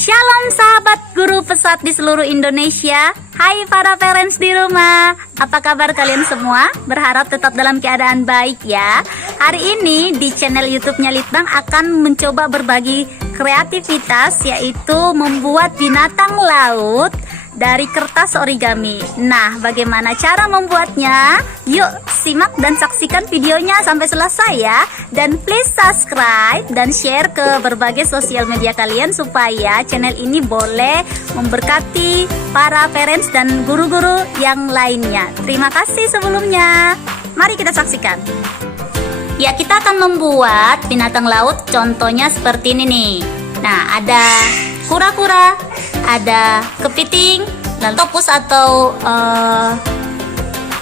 Shalom sahabat guru pesat di seluruh Indonesia. Hai para parents di rumah. Apa kabar kalian semua? Berharap tetap dalam keadaan baik ya. Hari ini di channel YouTube-nya Litbang akan mencoba berbagi kreativitas, yaitu membuat binatang laut dari kertas origami. Nah, bagaimana cara membuatnya? Yuk simak dan saksikan videonya sampai selesai ya. Dan please subscribe dan share ke berbagai sosial media kalian supaya channel ini boleh memberkati para parents dan guru-guru yang lainnya. Terima kasih sebelumnya. Mari kita saksikan. Ya, kita akan membuat binatang laut contohnya seperti ini nih. Nah, ada kura-kura, ada kepiting, lalu octopus atau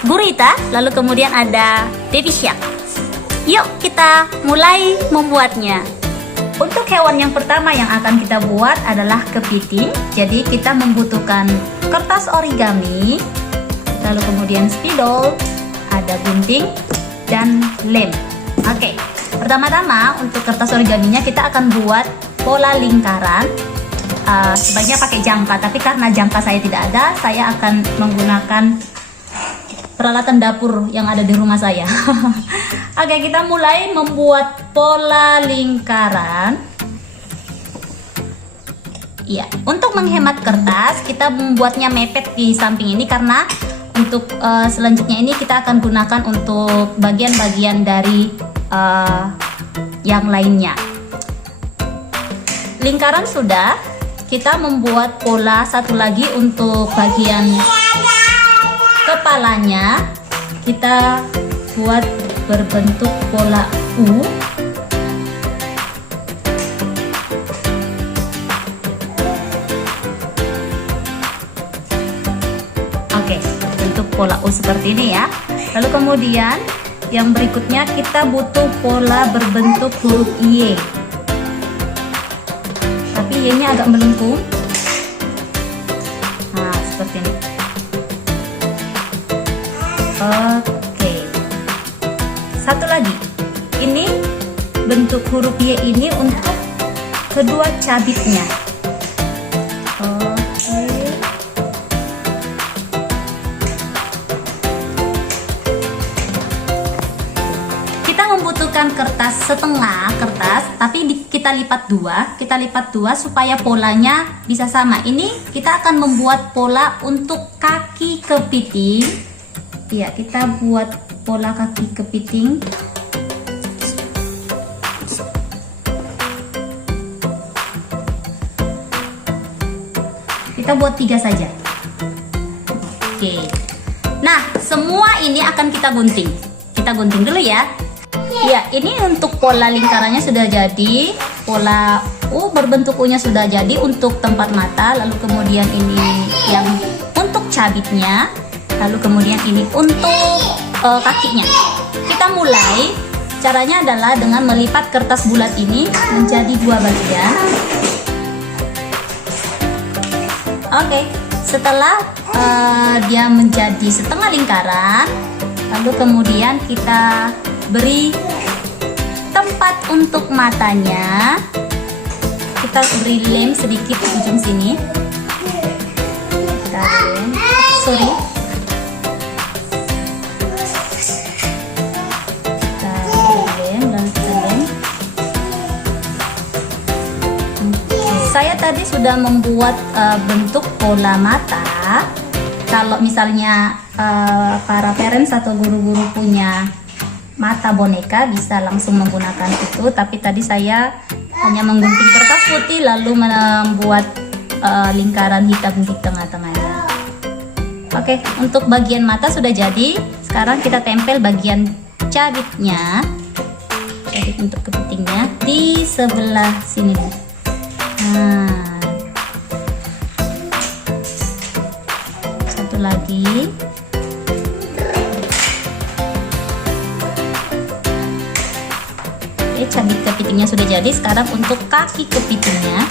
gurita, lalu kemudian ada baby shark. Yuk kita mulai membuatnya. Untuk hewan yang pertama yang akan kita buat adalah kepiting. Jadi kita membutuhkan kertas origami, lalu kemudian spidol, ada gunting, dan lem. Oke, pertama-tama untuk kertas origaminya kita akan buat pola lingkaran. Sebaiknya pakai jangka, tapi karena jangka saya tidak ada, saya akan menggunakan peralatan dapur yang ada di rumah saya. Oke, kita mulai membuat pola lingkaran. Ya, untuk menghemat kertas, kita membuatnya mepet di samping ini karena untuk selanjutnya ini kita akan gunakan untuk bagian-bagian dari yang lainnya. Lingkaran sudah. Kita membuat pola satu lagi untuk bagian kepalanya. Kita buat berbentuk pola U. Oke, bentuk pola U seperti ini ya. Lalu kemudian yang berikutnya kita butuh pola berbentuk huruf Y. Y-nya agak melengkung. Nah, seperti ini. Oke. Satu lagi. Ini bentuk huruf Y ini untuk kedua cabitnya. Membutuhkan kertas setengah kertas, tapi kita lipat dua supaya polanya bisa sama. Ini kita akan membuat pola untuk kaki kepiting. Ya, kita buat pola kaki kepiting. Kita buat 3 saja. Oke. Nah, semua ini akan kita gunting. Kita gunting dulu ya. Ya, ini untuk pola lingkarannya sudah jadi, pola U berbentuk U-nya sudah jadi untuk tempat mata, lalu kemudian ini yang untuk cabitnya, lalu kemudian ini untuk kakinya. Kita mulai, caranya adalah dengan melipat kertas bulat ini menjadi 2 bagian. Oke, setelah dia menjadi setengah lingkaran, lalu kemudian kita beri tempat untuk matanya. Kita beri lem sedikit di ujung sini. Kita lem. Sorry. Kita beri lem, lalu kita lem. Saya tadi sudah membuat bentuk pola mata. Kalau misalnya para parents atau guru-guru punya mata boneka bisa langsung menggunakan itu, tapi tadi saya hanya menggunting kertas putih lalu membuat lingkaran hitam di tengah-tengahnya. Oke, untuk bagian mata sudah jadi. Sekarang kita tempel bagian cabitnya, cabit untuk kepitingnya di sebelah sini. Nah, satu lagi. Cabit kepitingnya sudah jadi. Sekarang untuk kaki kepitingnya,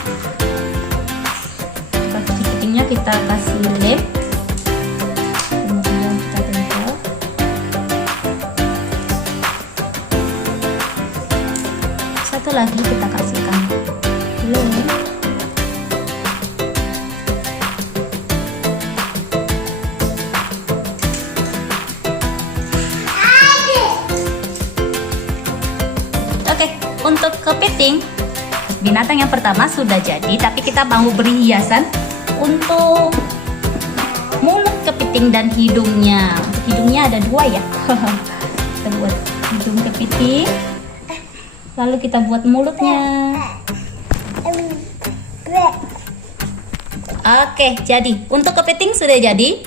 kita kasih lem, kemudian kita tempel. Satu lagi kita kasihkan lem. untuk kepiting, binatang yang pertama sudah jadi, tapi kita mau beri hiasan untuk mulut kepiting dan hidungnya. Untuk hidungnya ada 2 ya. Kita buat hidung kepiting, lalu kita buat mulutnya. Oke, jadi untuk kepiting sudah jadi.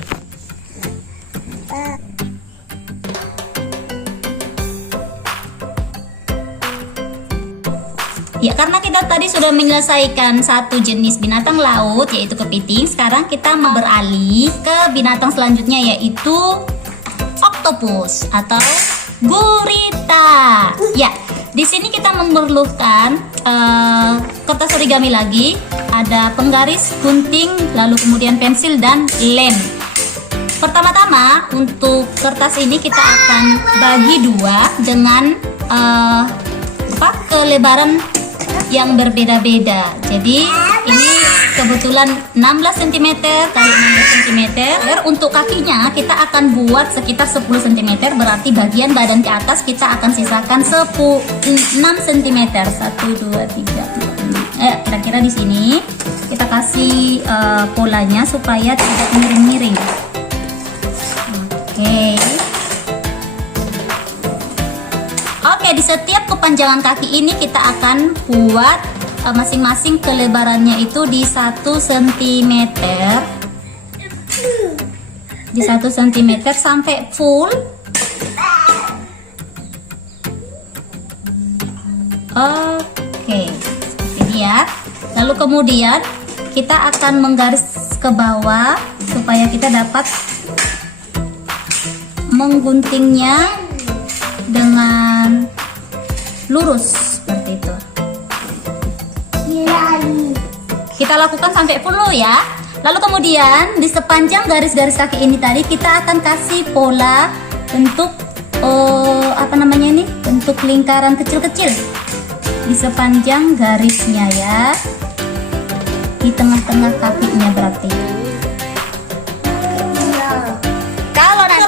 Ya, karena kita tadi sudah menyelesaikan satu jenis binatang laut, yaitu kepiting. Sekarang kita mau beralih ke binatang selanjutnya, yaitu oktopus atau gurita. Ya, di sini kita memerlukan kertas origami lagi, ada penggaris, gunting, lalu kemudian pensil dan lem. Pertama-tama untuk kertas ini kita akan bagi 2 dengan kelebaran yang berbeda-beda. Jadi ini kebetulan 16 cm kali 16 cm. Untuk kakinya kita akan buat sekitar 10 cm, berarti bagian badan ke atas kita akan sisakan 6 cm. 1 2 3 kira-kira di sini kita kasih polanya supaya tidak miring-miring. Oke, di setiap kepanjangan kaki ini kita akan buat masing-masing kelebarannya itu di 1 cm. Di 1 cm sampai full. Oke, seperti ini ya. Lalu kemudian kita akan menggaris ke bawah supaya kita dapat mengguntingnya dengan lurus seperti itu. Kita lakukan sampai full ya. Lalu kemudian di sepanjang garis-garis kaki ini tadi kita akan kasih pola bentuk bentuk lingkaran kecil-kecil di sepanjang garisnya ya. Di tengah-tengah kakinya berarti.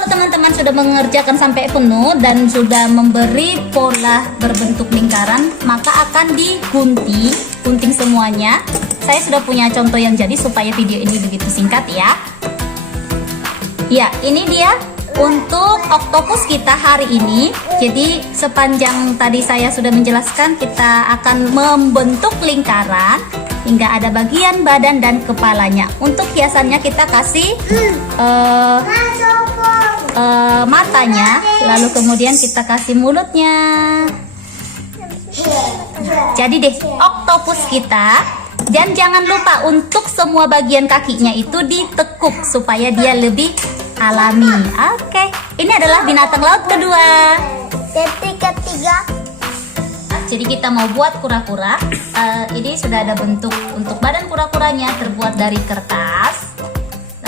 Teman-teman sudah mengerjakan sampai penuh dan sudah memberi pola berbentuk lingkaran, maka akan gunting semuanya. Saya sudah punya contoh yang jadi supaya video ini begitu singkat ya. Ya, ini dia untuk oktopus kita hari ini. Jadi sepanjang tadi saya sudah menjelaskan, kita akan membentuk lingkaran hingga ada bagian badan dan kepalanya. Untuk hiasannya kita kasih matanya, lalu kemudian kita kasih mulutnya. Jadi deh oktopus kita. Dan jangan lupa untuk semua bagian kakinya itu ditekuk supaya dia lebih alami. Oke, ini adalah binatang laut kedua. Ketiga. Jadi kita mau buat kura-kura. Ini sudah ada bentuk untuk badan kura-kuranya terbuat dari kertas.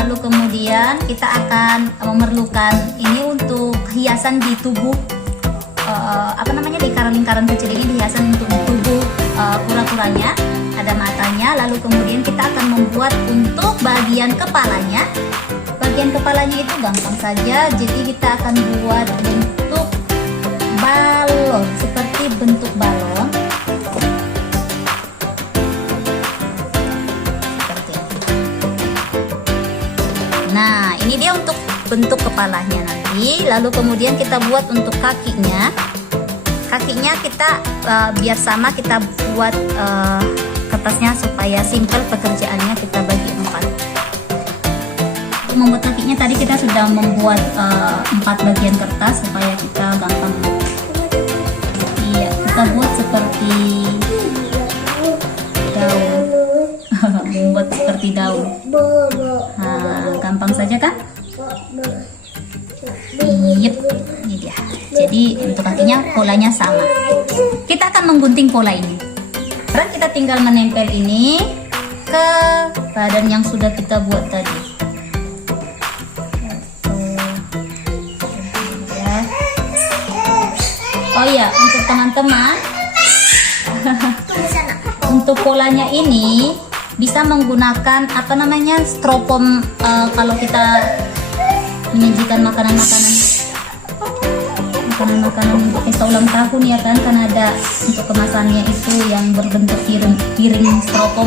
Lalu kemudian kita akan memerlukan ini untuk hiasan di tubuh, lingkaran-lingkaran kecil ini dihiasan untuk tubuh kura-kuranya. Ada matanya, lalu kemudian kita akan membuat untuk bagian kepalanya. Bagian kepalanya itu gampang saja, jadi kita akan buat bentuk balon, seperti bentuk balon. Nah, ini dia untuk bentuk kepalanya nanti. Lalu kemudian kita buat untuk kakinya. Kakinya kita biar sama kita buat kertasnya supaya simpel pekerjaannya, kita bagi 4. Untuk membuat kakinya tadi kita sudah membuat 4 bagian kertas supaya kita gampang. Iya, kita buat seperti daun. Membuat seperti daun. Nah, gampang saja kan? Yep, ini dia. Jadi untuk kakinya polanya sama. Kita akan menggunting pola ini. Sekarang kita tinggal menempel ini ke badan yang sudah kita buat tadi. Oh iya, untuk teman-teman, untuk polanya ini bisa menggunakan stropom kalau kita menyajikan makanan-makanan. makanan-makanan pesta ulang tahun ya kan ada untuk kemasannya itu yang berbentuk piring styrofoam,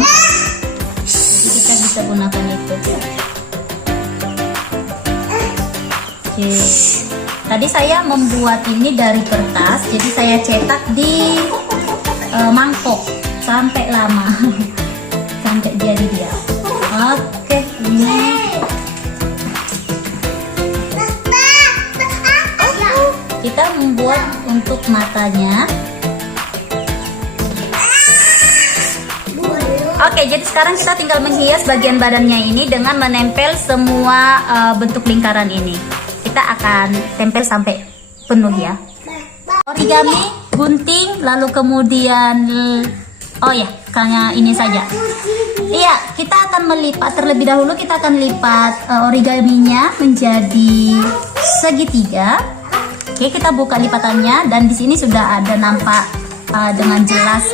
jadi kita bisa gunakan itu. Oke. Tadi saya membuat ini dari kertas, jadi saya cetak di mangkok sampai lama sampai jadi dia. Oke, ini kita membuat untuk matanya. Oke, jadi sekarang kita tinggal menghias bagian badannya ini dengan menempel semua bentuk lingkaran ini. Kita akan tempel sampai penuh ya. Origami, gunting, lalu kemudian oh ya, kayaknya ini saja. Iya, kita akan melipat terlebih dahulu. Kita akan lipat origaminya menjadi segitiga. Oke, kita buka lipatannya dan di sini sudah ada nampak dengan jelas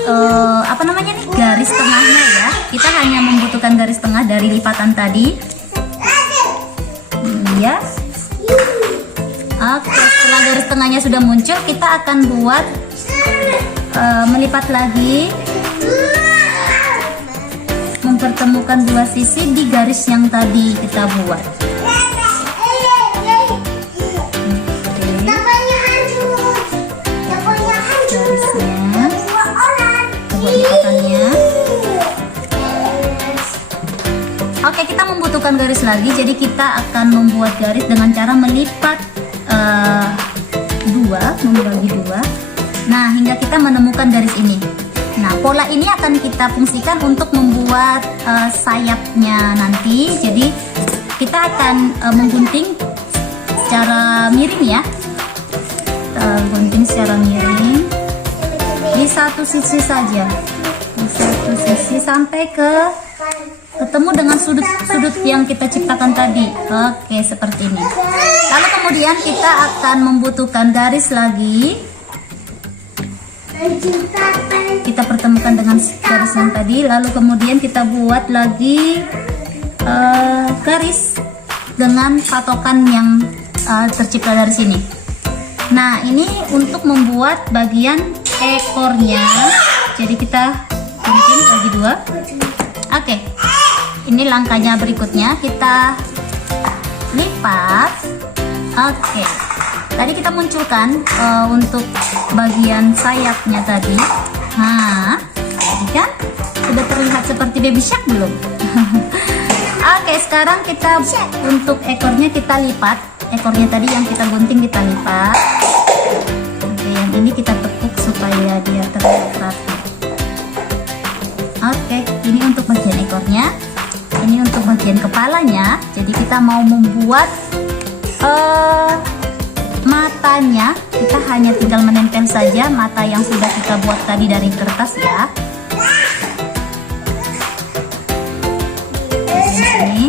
apa namanya nih, garis tengahnya ya. Kita hanya membutuhkan garis tengah dari lipatan tadi. Ya. Oke, setelah garis tengahnya sudah muncul, kita akan buat melipat lagi, mempertemukan dua sisi di garis yang tadi kita buat. Oke, kita membutuhkan garis lagi, jadi kita akan membuat garis dengan cara melipat membagi dua. Nah, hingga kita menemukan garis ini. Nah, pola ini akan kita fungsikan untuk membuat sayapnya nanti. Jadi kita akan menggunting secara miring ya. Gunting secara miring di satu sisi saja, di satu sisi sampai ketemu dengan sudut-sudut yang kita ciptakan tadi. Oke, seperti ini. Lalu kemudian kita akan membutuhkan garis lagi. Kita pertemukan dengan garis yang tadi. Lalu kemudian kita buat lagi garis dengan patokan yang tercipta dari sini. Nah, ini untuk membuat bagian ekornya. Jadi kita gunting bagi dua. Oke. Ini langkahnya berikutnya, kita lipat. Oke. Tadi kita munculkan untuk bagian sayapnya tadi. Nah, jadi kan sudah terlihat seperti baby shark belum? Oke, sekarang kita untuk ekornya kita lipat. Ekornya tadi yang kita gunting kita lipat. Oke, yang ini kita tekuk supaya dia terlihat rapi. Oke, ini untuk bagian ekornya. Ini untuk bagian kepalanya. Jadi kita mau membuat matanya. Kita hanya tinggal menempel saja mata yang sudah kita buat tadi dari kertas ya. Di sini.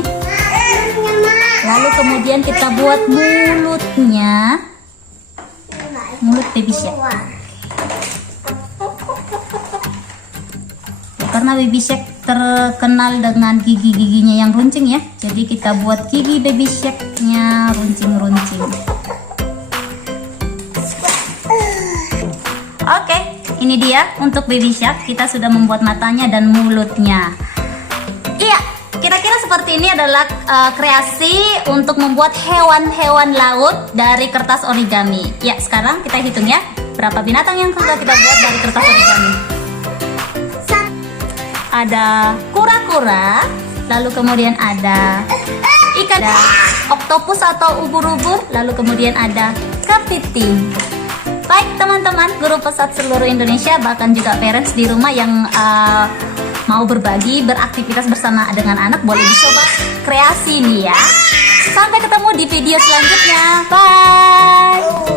Lalu kemudian kita buat mulutnya. Mulut baby shark. Karena baby shark terkenal dengan gigi-giginya yang runcing ya, jadi kita buat gigi baby shark-nya runcing-runcing. Oke, ini dia untuk baby shark. Kita sudah membuat matanya dan mulutnya. Iya, kira-kira seperti ini adalah kreasi untuk membuat hewan-hewan laut dari kertas origami. Ya, sekarang kita hitung ya, berapa binatang yang sudah kita buat dari kertas origami. Ada kura-kura, lalu kemudian ada ikan, ada oktopus atau ubur-ubur, lalu kemudian ada kepiting. Baik teman-teman, guru pesat seluruh Indonesia, bahkan juga parents di rumah yang mau berbagi, beraktivitas bersama dengan anak, boleh dicoba kreasi ini ya. Sampai ketemu di video selanjutnya. Bye.